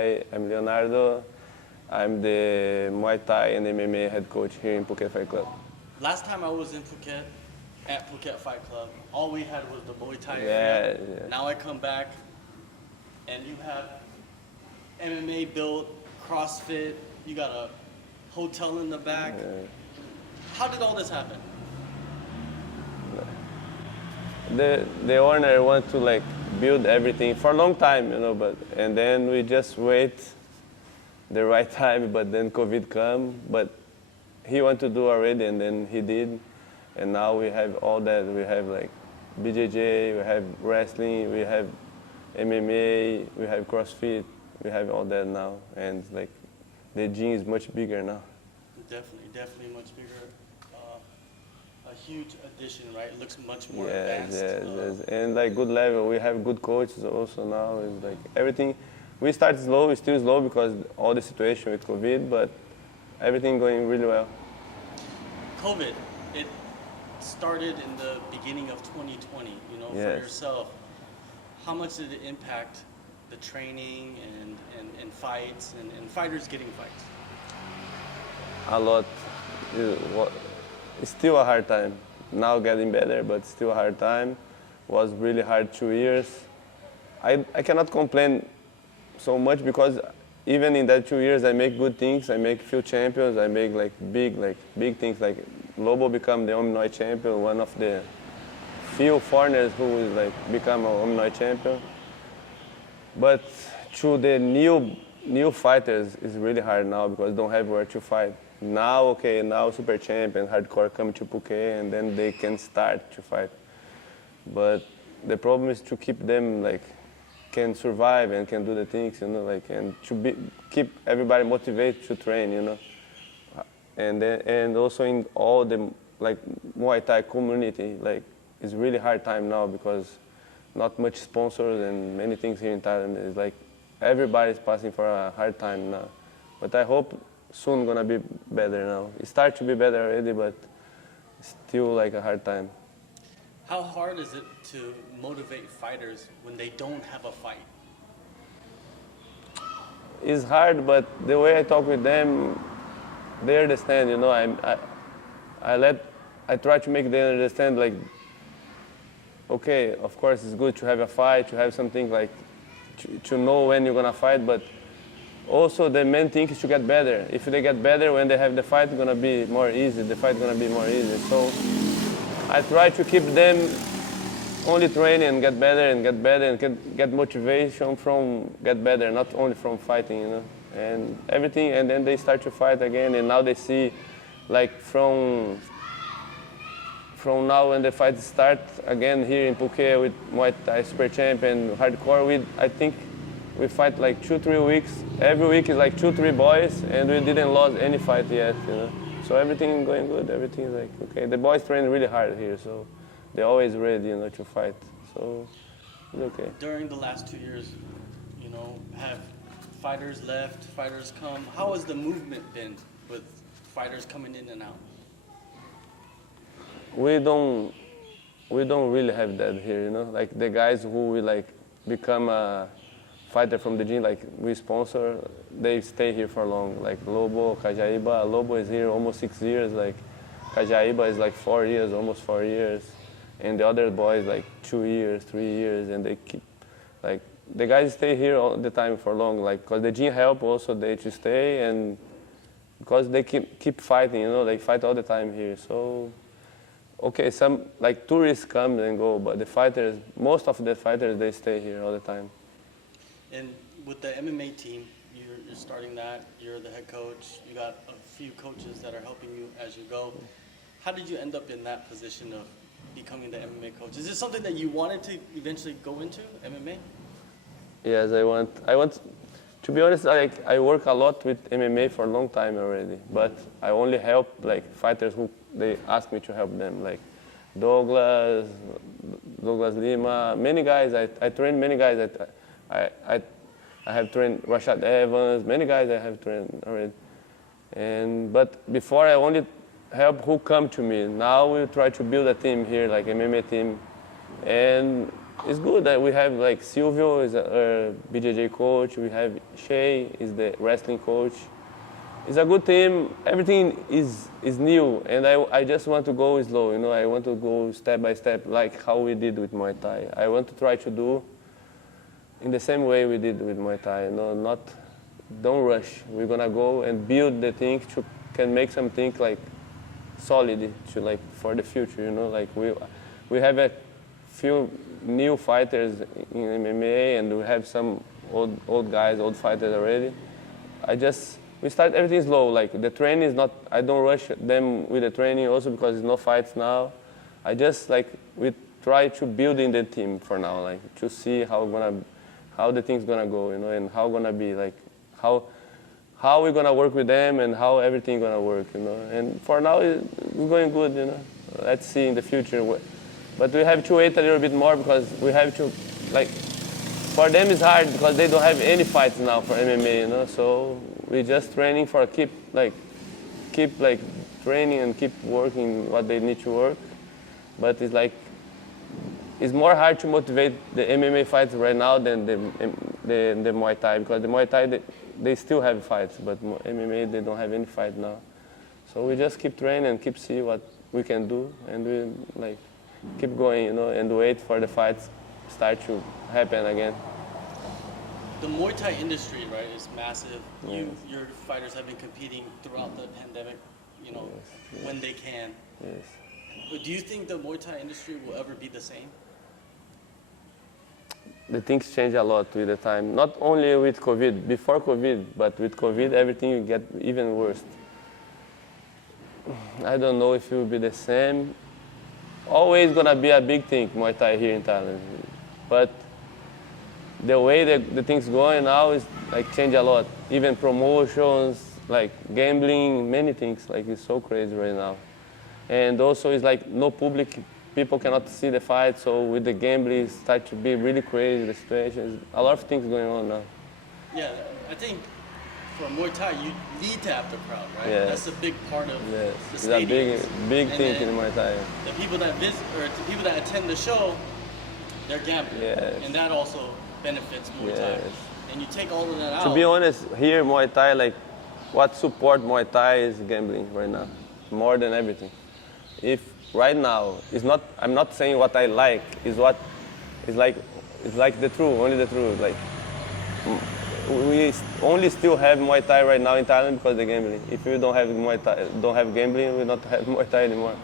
Hi, I'm Leonardo. I'm the Muay Thai and MMA head coach here in Phuket Fight Club. Last time I was in Phuket, at Phuket Fight Club, all we had was the Muay Thai Yeah, area. yeah. Now I come back, and you have MMA built, CrossFit, you got a hotel in the back. Yeah. How did all this happen? The owner want to like build everything for a long time, and then we just wait the right time, but then COVID come, but he want to do already, and then he did, and now we have all that. We have like BJJ, we have wrestling, we have MMA, we have CrossFit, we have all that now, and like the gym is much bigger now. Definitely much bigger. A huge addition, right? It looks much more Yes, advanced. yes, and like good level. We have good coaches also now. It's like everything. We start slow, we still slow because all the situation with COVID, but everything going really well. COVID, it started in the beginning of 2020, for Yes. yourself. How much did it impact the training and fights and fighters getting fights? A lot. It's still a hard time. Now getting better, but still a hard time. Was really hard 2 years. I cannot complain so much because even in that 2 years I make good things. I make few champions. I make big things. Like Lobo become the Omnoy champion, one of the few foreigners who will like become an Omnoy champion. But to the new fighters is really hard now because they don't have where to fight. Now super champ and hardcore come to Phuket and then they can start to fight. But the problem is to keep them like can survive and can do the things, and to keep everybody motivated to train, and also in all the like Muay Thai community, like it's really hard time now because not much sponsors and many things here in Thailand. It's like everybody's passing for a hard time now. But I hope soon gonna be better now. It starts to be better already, but still like a hard time. How hard is it to motivate fighters when they don't have a fight? It's hard, but the way I talk with them, they understand. I try to make them understand. Like, okay, of course it's good to have a fight, to have something like to know when you're gonna fight, but also the main thing is to get better. If they get better when they have the fight, it's gonna be more easy. The fight gonna be more easy. So I try to keep them only training and get better and get motivation from get better, not only from fighting, and everything. And then they start to fight again, and now they see, like from now when the fight start again here in Phuket with Muay Thai Super Champ and hardcore, I think we fight like 2-3 weeks. Every week is like 2-3 boys, and we didn't lose any fight yet, So everything going good. Everything is like okay. The boys train really hard here, so they're always ready, to fight. So it's okay. During the last 2 years, have fighters left, fighters come? How has the movement been with fighters coming in and out? We don't really have that here, Like the guys who will like become a fighter from the gym, like we sponsor, they stay here for long. Like Lobo, Kajaiba. Lobo is here almost 6 years. Like Kajaiba is like 4 years, almost 4 years, and the other boys like 2 years, 3 years, and they keep like the guys stay here all the time for long. Like because the gym help also they to stay, and because they keep fighting, they fight all the time here. So. Okay, some like tourists come and go, but most of the fighters, they stay here all the time. And with the MMA team, you're starting that, you're the head coach, you got a few coaches that are helping you as you go. How did you end up in that position of becoming the MMA coach? Is this something that you wanted to eventually go into, MMA? Yes, I want, to be honest, I work a lot with MMA for a long time already, but I only help like fighters who they ask me to help them, like Douglas Lima, many guys. I train many guys. I have trained Rashad Evans, many guys I have trained already. But before I only help who come to me. Now we try to build a team here, like MMA team, and It's good that we have like Silvio is our BJJ coach. We have Shay is the wrestling coach. It's a good team. Everything is new, and I just want to go slow. I want to go step by step, like how we did with Muay Thai. I want to try to do in the same way we did with Muay Thai. Don't rush. We're gonna go and build the thing to can make something like solid to like for the future. Like we have a few new fighters in MMA, and we have some old guys, old fighters already. We start everything slow. Like the training is not. I don't rush them with the training also because there's no fights now. We try to build in the team for now, like to see how the thing's gonna go, and how gonna be like how we're gonna work with them and how everything gonna work, And for now it's going good, Let's see in the future. But we have to wait a little bit more because we have to like. For them it's hard because they don't have any fights now for MMA, So we're just training for keep training and keep working what they need to work. But it's more hard to motivate the MMA fights right now than the Muay Thai because the Muay Thai they still have fights, but MMA they don't have any fight now. So we just keep training and keep see what we can do, and we keep going, and wait for the fights start to happen again. The Muay Thai industry, right, is massive. Yes. Your fighters have been competing throughout the pandemic, Yes. when they can. Yes. But do you think the Muay Thai industry will ever be the same? The things change a lot with the time. Not only with COVID, before COVID, but with COVID, everything get even worse. I don't know if it will be the same. Always gonna be a big thing, Muay Thai here in Thailand. But the way the things going now is change a lot. Even promotions, like gambling, many things. It's so crazy right now. And also it's no public, people cannot see the fight. So with the gambling, it starts to be really crazy, the situation. A lot of things going on now. Yeah, I think for Muay Thai, you need to have the crowd, right? Yes. That's a big part of Yes, the it's a stadiums. big And thing then in Muay Thai. The people that visit, or the people that attend the show, they're gambling. Yes. And that also benefits Muay Thai. Yes. And you take all of that out. To be honest, here Muay Thai, what support Muay Thai is gambling right now, more than everything. If right now, I'm not saying what I like, it's the truth, only the truth. We only still have Muay Thai right now in Thailand because of the gambling. If we don't have Muay Thai, don't have gambling, we not have Muay Thai anymore.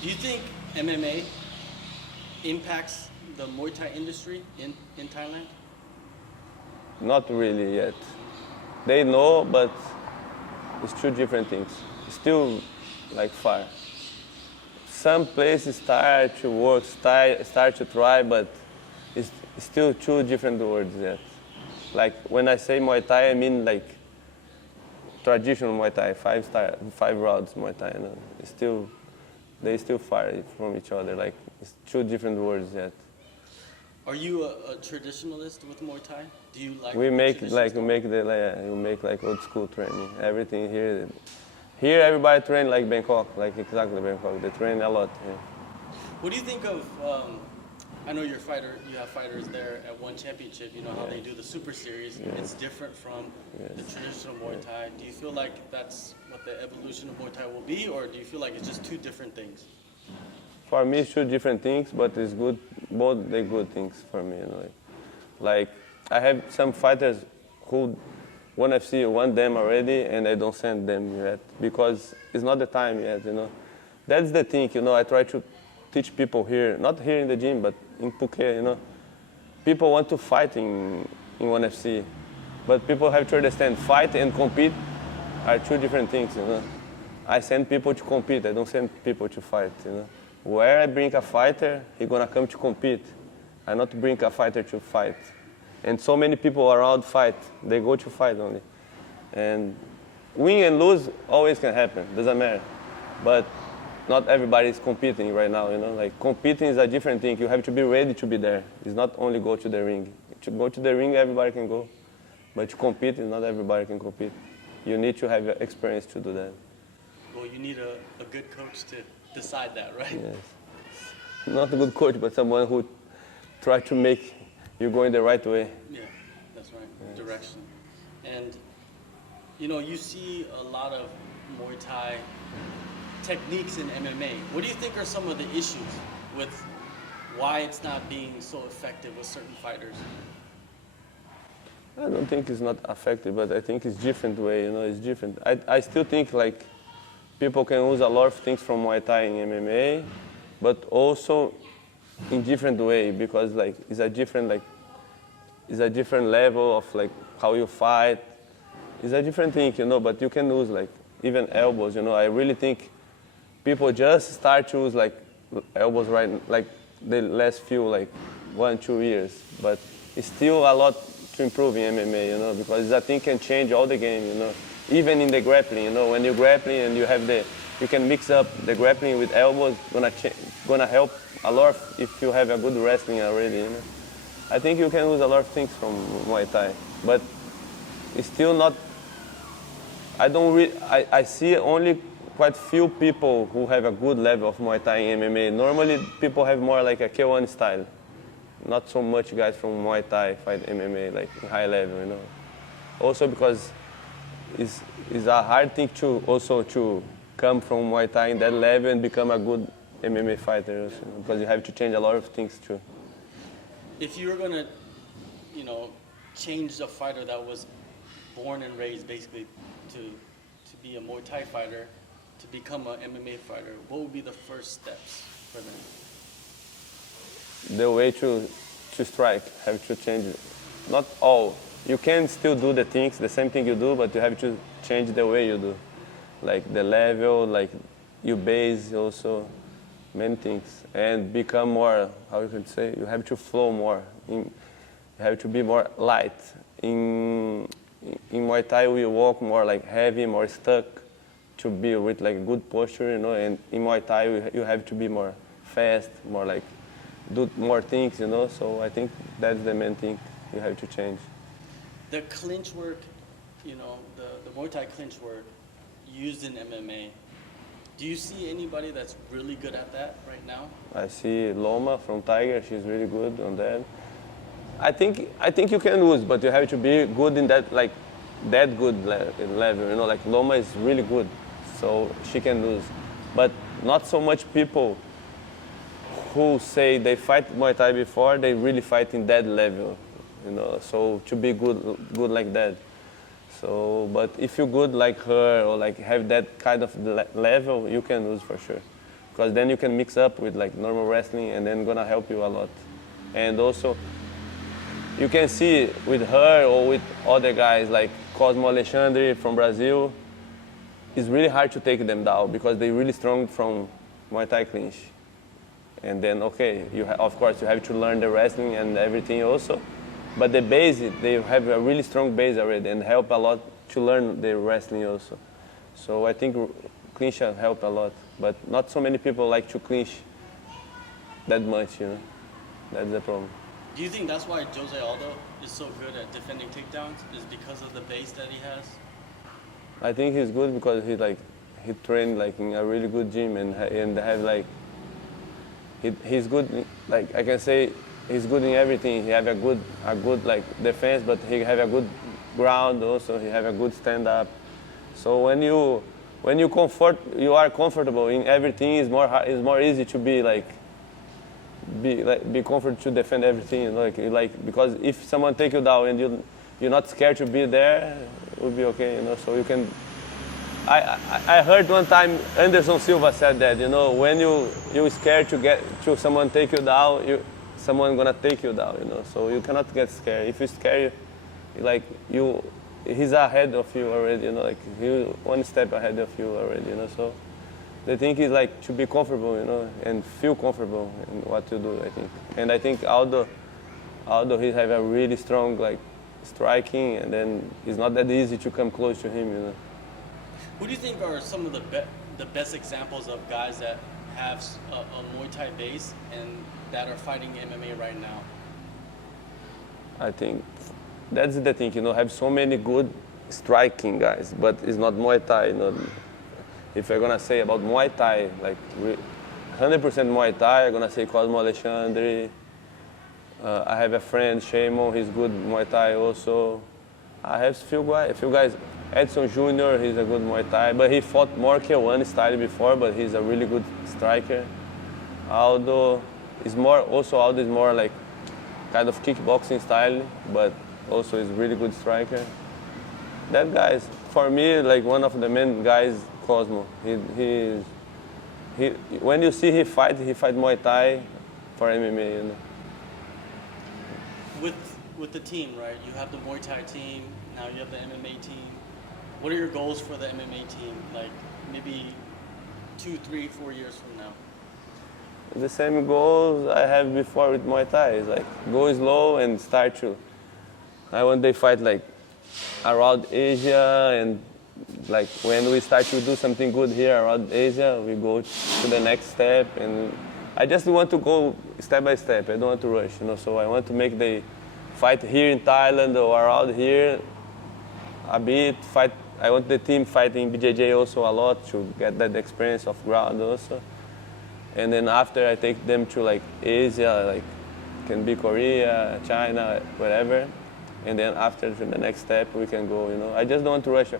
Do you think MMA impacts the Muay Thai industry in Thailand? Not really yet. They know, but it's two different things. It's still far. Some places start to work, start to try, but it's still two different words yet. When I say Muay Thai, I mean traditional Muay Thai, 5 rounds Muay Thai. They still far from each other. It's two different words yet. Are you a traditionalist with Muay Thai? Do you like? We make traditional stuff? old school training. Everything here. Here everybody train like Bangkok, exactly Bangkok. They train a lot. Yeah. What do you think of? I know you have fighters there at One Championship. You know how they do the Super Series. Yes. It's different from Yes. the traditional Muay Thai. Do you feel like that's what the evolution of Muay Thai will be, or do you feel like it's just two different things? For me, it's two different things, but it's good. Both they're good things for me. I have some fighters who ONE FC want them already, and I don't send them yet because it's not the time yet. That's the thing. I try to teach people here, not here in the gym, but in Phuket. People want to fight in ONE FC, but people have to understand fight and compete are two different things. I send people to compete. I don't send people to fight. Where I bring a fighter, he's gonna come to compete. I not bring a fighter to fight. And so many people around fight. They go to fight only. And win and lose always can happen. Doesn't matter. But not everybody is competing right now. Competing is a different thing. You have to be ready to be there. It's not only go to the ring. To go to the ring, everybody can go. But to compete, not everybody can compete. You need to have experience to do that. Well, you need a good coach to decide that, right? Yes. not a good coach, but someone who try to make you go in the right way. Yeah, that's right. Yes. Direction. And you know, you see a lot of Muay Thai techniques in MMA. What do you think are some of the issues with why it's not being so effective with certain fighters? I don't think it's not effective, but I think it's different way. It's different. I still think like people can use a lot of things from Muay Thai in MMA, but also in different way because like it's a different level of like how you fight. It's a different thing, but you can use like even elbows. I really think people just start to use like elbows right like the last few like 1-2 years, but it's still a lot to improve in MMA, because that thing can change all the game, even in the grappling, when you're grappling and you can mix up the grappling with elbows, gonna help a lot if you have a good wrestling already, I think you can use a lot of things from Muay Thai, but it's still not. I see only quite few people who have a good level of Muay Thai in MMA. Normally, people have more like a K1 style. Not so much guys from Muay Thai fight MMA like in high level, Also because it's a hard thing to come from Muay Thai in that level and become a good MMA fighter also, because you have to change a lot of things too. If you were gonna, change a fighter that was born and raised basically to be a Muay Thai fighter, to become an MMA fighter, what would be the first steps for them? The way to strike have to change. Not all. You can still do the things, the same thing you do, but you have to change the way you do. Like the level, like your base also, many things. And become more, how you could say, you have to flow more. You have to be more light. In Muay Thai, we walk more like heavy, more stuck, to be with like good posture, and in Muay Thai, you have to be more fast, more like do more things, so I think that's the main thing you have to change. The clinch work, the Muay Thai clinch work used in MMA, do you see anybody that's really good at that right now? I see Loma from Tiger, she's really good on that. I think you can lose, but you have to be good in that, like, that good level, like Loma is really good, so she can lose. But not so much people who say they fight Muay Thai before, they really fight in that level, so to be good like that. So, but if you're good like her or like have that kind of level, you can lose for sure. Because then you can mix up with like normal wrestling and then gonna help you a lot. And also, you can see with her or with other guys like Cosmo Alexandre from Brazil, it's really hard to take them down because they're really strong from Muay Thai clinch. And then, okay, of course, you have to learn the wrestling and everything also. But the base, they have a really strong base already and help a lot to learn the wrestling also. So I think clinch help a lot. But not so many people like to clinch that much, That's the problem. Do you think that's why Jose Aldo is so good at defending takedowns? Is because of the base that he has? I think he's good because he trained like in a really good gym and have like he's good, like I can say he's good in everything. He have a good like defense, but he have a good ground also. He have a good stand up. So when you are comfortable in everything, it's more easy to be comfortable to defend everything. Like because if someone take you down and you're not scared to be there, it will be okay. So you can. I heard one time Anderson Silva said that, when you're scared to someone take you down, someone gonna take you down, So you cannot get scared. If you're scared, he's ahead of you already, he's one step ahead of you already, So the thing is to be comfortable, and feel comfortable in what you do, I think. And I think Aldo, he have a really strong striking, and then it's not that easy to come close to him, Who do you think are some of the best examples of guys that have a Muay Thai base and that are fighting MMA right now? I think that's the thing, have so many good striking guys, but it's not Muay Thai. If we're gonna say about Muay Thai, 100% Muay Thai. I'm gonna say Cosmo Alexandre. I have a friend, Shimon, he's good Muay Thai also. I have a few guys. Edson Jr., he's a good Muay Thai, but he fought more K1 style before, but he's a really good striker. Aldo is more like kind of kickboxing style, but also is really good striker. That guy is, for me, like one of the main guys, Cosmo. He when you see he fight Muay Thai for MMA, you know. With the team, right? You have the Muay Thai team, now you have the MMA team. What are your goals for the MMA team? Like maybe 2, 3, 4 years from now? The same goals I have before with Muay Thai. It's like go slow and start to. I want they fight like around Asia, and like when we start to do something good here around Asia, we go to the next step. And I just want to go step by step. I don't want to rush, you know. So I want to make the fight here in Thailand or around here a bit. I want the team fighting BJJ also a lot to get that experience of ground also. And then after I take them to like Asia, like can be Korea, China, whatever. And then after to the next step we can go, you know. I just don't want to rush.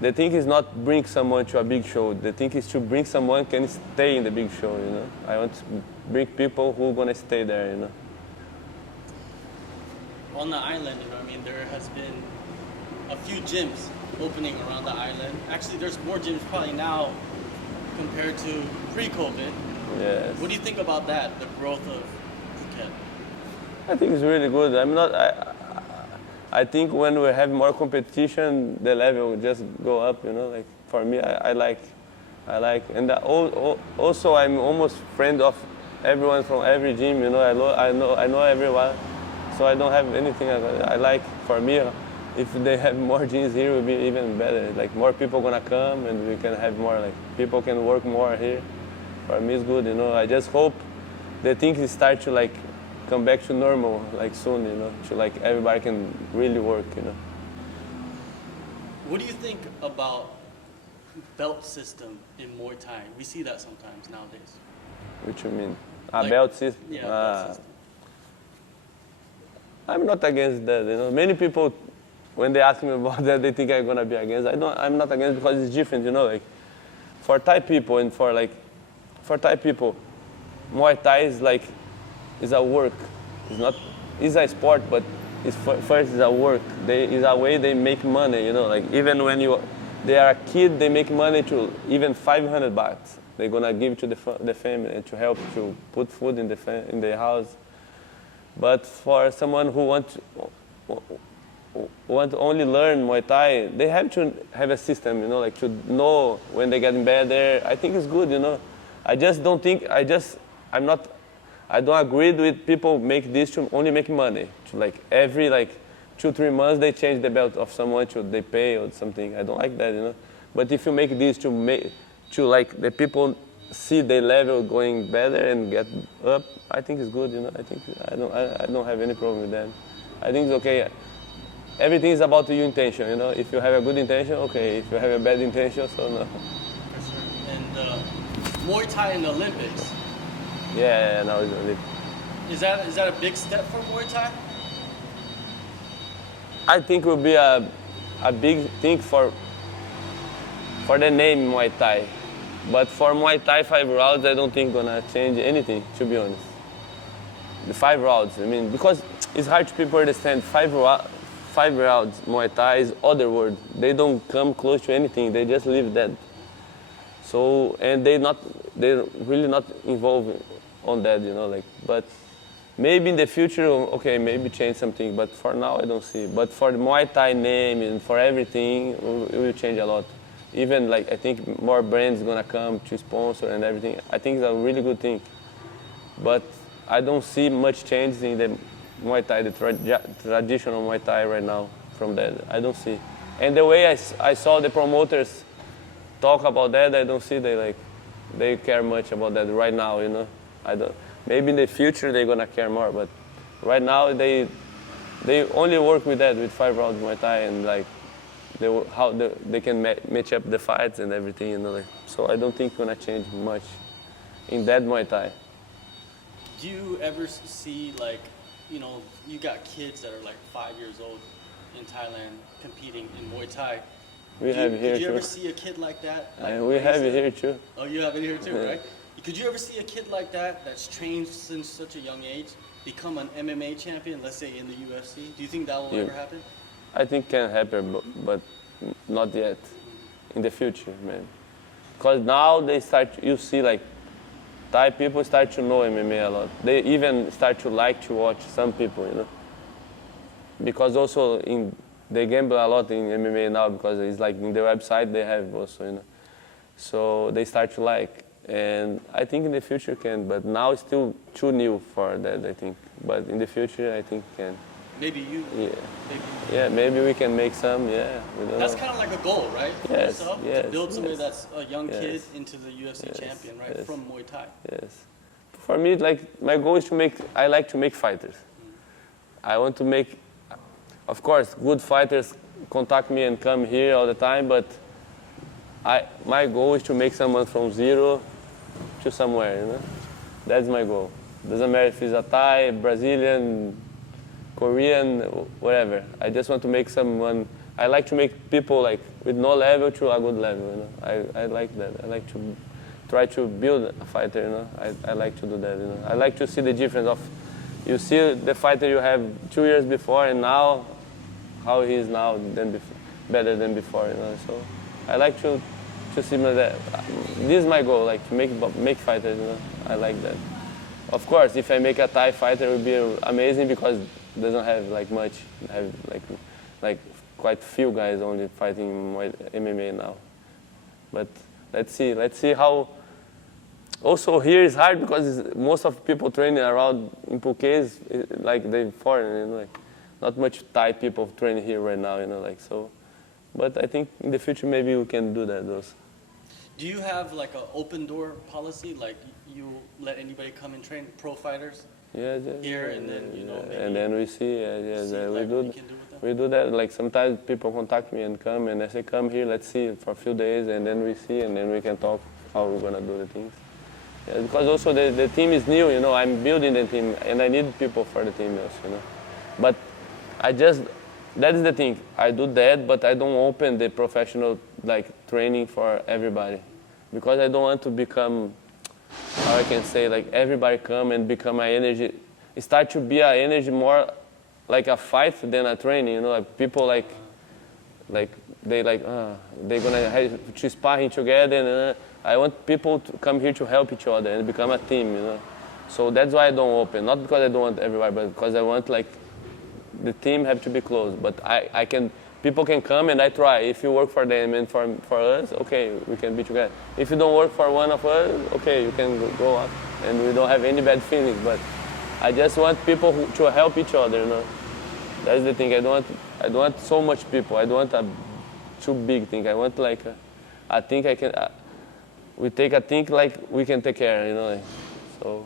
The thing is not bring someone to a big show. The thing is to bring someone who can stay in the big show, you know. I want to bring people who are gonna stay there, you know. On the island, you know, I mean, there has been a few gyms opening around the island. Actually, there's more gyms probably now compared to pre-COVID. Yes. What do you think about that, the growth of Phuket? I think it's really good. I think when we have more competition, the level will just go up, you know. Like for me, I like, and also I'm almost friend of everyone from every gym, you know. I know everyone, so I don't have anything. I like, for me, if they have more gyms here, it will be even better. Like more people gonna come, and we can have more, like people can work more here. For me, it's good, you know. I just hope the things start to like come back to normal, like soon, you know. To like everybody can really work, you know. What do you think about belt system in Muay Thai? We see that sometimes nowadays. What you mean? Like- Belt system? Yeah, belt system. I'm not against that, you know. Many people, when they ask me about that, they think I'm gonna be against. I'm not against because it's different, you know. Like for Thai people and for Thai people, Muay Thai is a work. It's a sport, but first it's a work. It's a way they make money, you know. Like even when they are a kid, they make money to even 500 bahts. They're gonna give to the family to help to put food in the house. But for someone who want to only learn Muay Thai, they have to have a system, you know, like to know when they get better. I think it's good, you know. I just don't think, I don't agree with people make this to only make money. To like every 2-3 months they change the belt of someone they pay or something. I don't like that, you know. But if you make this to like the people see their level going better and get up, I think it's good, you know. I don't have any problem with that. I think it's okay. Everything is about your intention, you know. If you have a good intention, okay. If you have a bad intention, so no. For sure. And Muay Thai in the Olympics. Yeah, now it's Olympic. Is that a big step for Muay Thai? I think it will be a big thing for the name Muay Thai. But for Muay Thai 5 rounds, I don't think gonna change anything, to be honest. The 5 rounds, I mean, because it's hard to people understand 5 rounds Muay Thai is other word. They don't come close to anything. They just leave that. So, and they're really not involved on that, you know, like, but maybe in the future, okay, maybe change something, but for now I don't see. But for the Muay Thai name and for everything, it will change a lot. Even like, I think more brands gonna come to sponsor and everything. I think it's a really good thing. But I don't see much change in the Muay Thai, the traditional Muay Thai right now from that. I don't see. And the way I saw the promoters talk about that, I don't see they care much about that right now, you know. I don't. Maybe in the future they're gonna care more, but right now they only work with that, with 5 rounds Muay Thai, and like how they can match up the fights and everything, you know. Like, so I don't think it's gonna change much in that Muay Thai. Do you ever see, like, you know, you got kids that are like 5 years old in Thailand competing in Muay Thai. We have here Could you ever too. see a kid like that? Like, We have it raise here too. Oh, you have it here too, Yeah. right? Could you ever see a kid like that that's trained since such a young age become an MMA champion, let's say in the UFC? Do you think that will Yeah. ever happen? I think can happen, but not yet. In the future, man. Because now they start, you see like Thai people start to know MMA a lot. They even start to like to watch some people, you know. Because also they gamble a lot in MMA now because it's like in the website they have also, you know. So they start to like. And I think in the future can, but now it's still too new for that, I think. But in the future, I think can. Maybe you. Yeah. Maybe. Yeah, maybe we can make some, yeah. We don't That's know. kind of like a goal, right? For Yes, yourself, yes, to build somebody yes. that's a young kid Yes. into the UFC Yes, champion, right? yes. From Muay Thai. Yes. For me, like my goal is to make. I like to make fighters. I want to make. Of course, good fighters contact me and come here all the time, but my goal is to make someone from zero to somewhere. You know, that's my goal. Doesn't matter if it's a Thai, Brazilian, Korean, whatever. I just want to make someone. I like to make people like with no level to a good level. You know, I like that. I like to try to build a fighter. You know, I like to do that. You know, I like to see the difference of. You see the fighter you have 2 years before and now, how he is now better than before. You know, so I like to see that. This is my goal, like to make fighters. You know, I like that. Of course, if I make a Thai fighter, it would be amazing because it doesn't have like much. Have like quite few guys only fighting MMA now. But let's see how. Also here is hard because most of people training around in Phuket is like they foreign, you know, like not much Thai people training here right now, you know, like so. But I think in the future maybe we can do that also. Do you have like an open door policy? Like you let anybody come and train pro fighters Yeah, here, and then you know maybe and then we see, see we like do. what you can do with them? We do that. Like sometimes people contact me and come, and I say, "Come here, let's see for a few days," and then we see, and then we can talk how we're gonna do the things. Yeah, because also the team is new, you know. I'm building the team, and I need people for the team also, you know. But that is the thing. I do that, but I don't open the professional like training for everybody, because I don't want to become, how I can say, like everybody come and become my energy. It start to be an energy more like a fight than a training, you know. Like people like they're gonna have to sparring together, and I want people to come here to help each other and become a team, you know. So that's why I don't open, not because I don't want everybody, but because I want like the team have to be close. But I can, people can come and I try. If you work for them and for us, okay, we can be together. If you don't work for one of us, okay, you can go up, and we don't have any bad feelings. But I just want people to help each other, you know. That's the thing. I don't want so much people. I don't want a too big thing. I want like I think I can. We take a thing like we can take care, you know. Like, so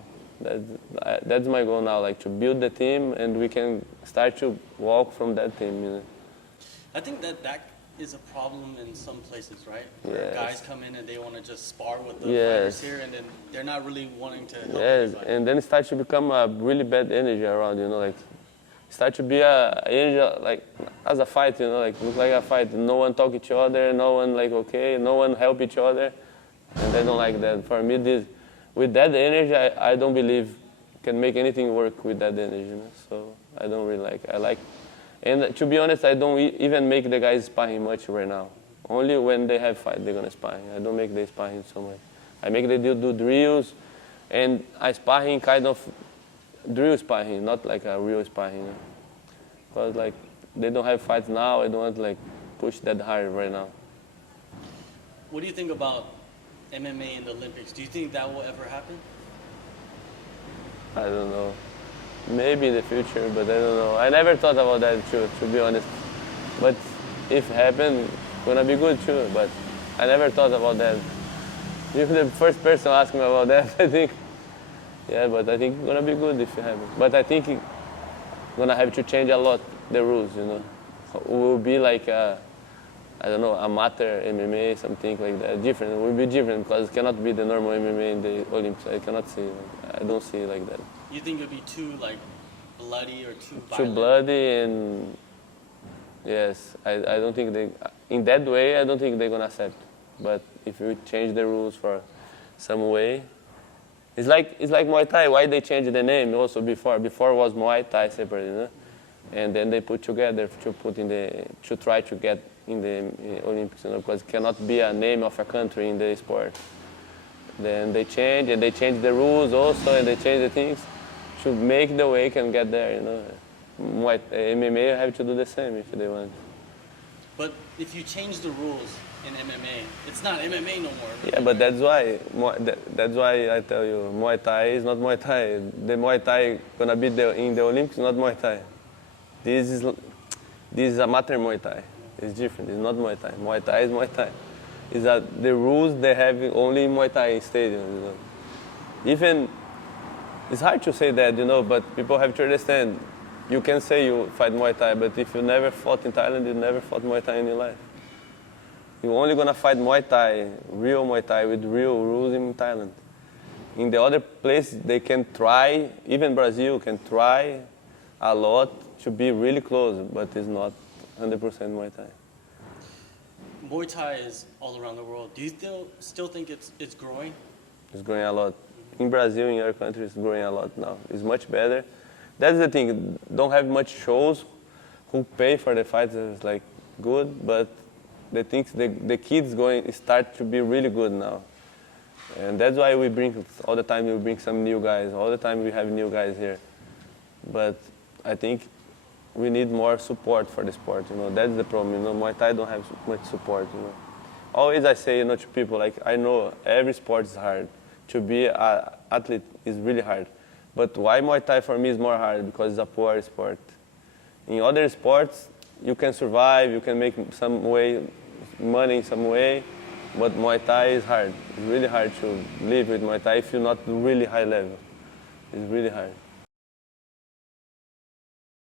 that's my goal now, like to build the team, and we can start to walk from that team, you know. I think that is a problem in some places, right? Where Yes. guys come in and they want to just spar with the Yes. fighters here, and then they're not really wanting to help Yes, anybody. and then it starts to become a really bad energy around, you know, like start to be a energy like as a fight, you know, like look like a fight. No one talk each other, no one like okay, no one help each other, and I don't like that. For me, with that energy, I don't believe can make anything work with that energy, you know? So I don't really like. I like, and to be honest, I don't even make the guys sparring much right now. Only when they have fight, they're gonna sparring. I don't make the sparring so much. I make them do drills, and I sparring kind of drill sparring, not like a real sparring. You know? Because like they don't have fights now, I don't want to like push that hard right now. What do you think about MMA in the Olympics? Do you think that will ever happen? I don't know. Maybe in the future, but I don't know. I never thought about that too, to be honest. But if it happen, gonna be good too. But I never thought about that. You're the first person to ask me about that, I think. Yeah, but I think it's gonna be good if it happens. But I think it's gonna have to change a lot the rules, you know. It will be like I don't know, amateur MMA, something like that. Different. It will be different because it cannot be the normal MMA in the Olympics. I cannot see. I don't see it like that. You think it would be too like bloody or too Too violent? bloody and yes, I don't think they. In that way, I don't think they're gonna accept. But if we change the rules for some way, it's like Muay Thai. Why they changed the name also before? Before was Muay Thai separate, you know? And then they put together to try to get in the Olympics, you know, because it cannot be a name of a country in the sport. Then they change, and they change the rules also, and they change the things to make the way can get there, you know. MMA have to do the same if they want. But if you change the rules in MMA, it's not MMA no more. Yeah, but that's why I tell you, Muay Thai is not Muay Thai. The Muay Thai gonna be in the Olympics, not Muay Thai. This is amateur Muay Thai. It's different. It's not Muay Thai. Muay Thai is Muay Thai. It's that the rules they have only in Muay Thai stadiums. You know. Even it's hard to say that, you know, but people have to understand. You can say you fight Muay Thai, but if you never fought in Thailand, you never fought Muay Thai in your life. You're only gonna fight Muay Thai, real Muay Thai with real rules in Thailand. In the other place, they can try. Even Brazil can try a lot to be really close, but it's not 100% Muay Thai. Muay Thai is all around the world. Do you still think it's growing? It's growing a lot. In Brazil, in other countries, it's growing a lot now. It's much better. That's the thing. Don't have much shows who pay for the fights. It's like good, but the things the kids start to be really good now. And that's why we bring all the time. We bring some new guys. All the time we have new guys here. But I think we need more support for the sport. You know, that's the problem. You know, Muay Thai don't have much support. You know, always I say, you know, to people like I know every sport is hard. To be an athlete is really hard. But why Muay Thai for me is more hard? Because it's a poor sport. In other sports, you can survive, you can make money in some way, but Muay Thai is hard. It's really hard to live with Muay Thai if you're not really high level. It's really hard.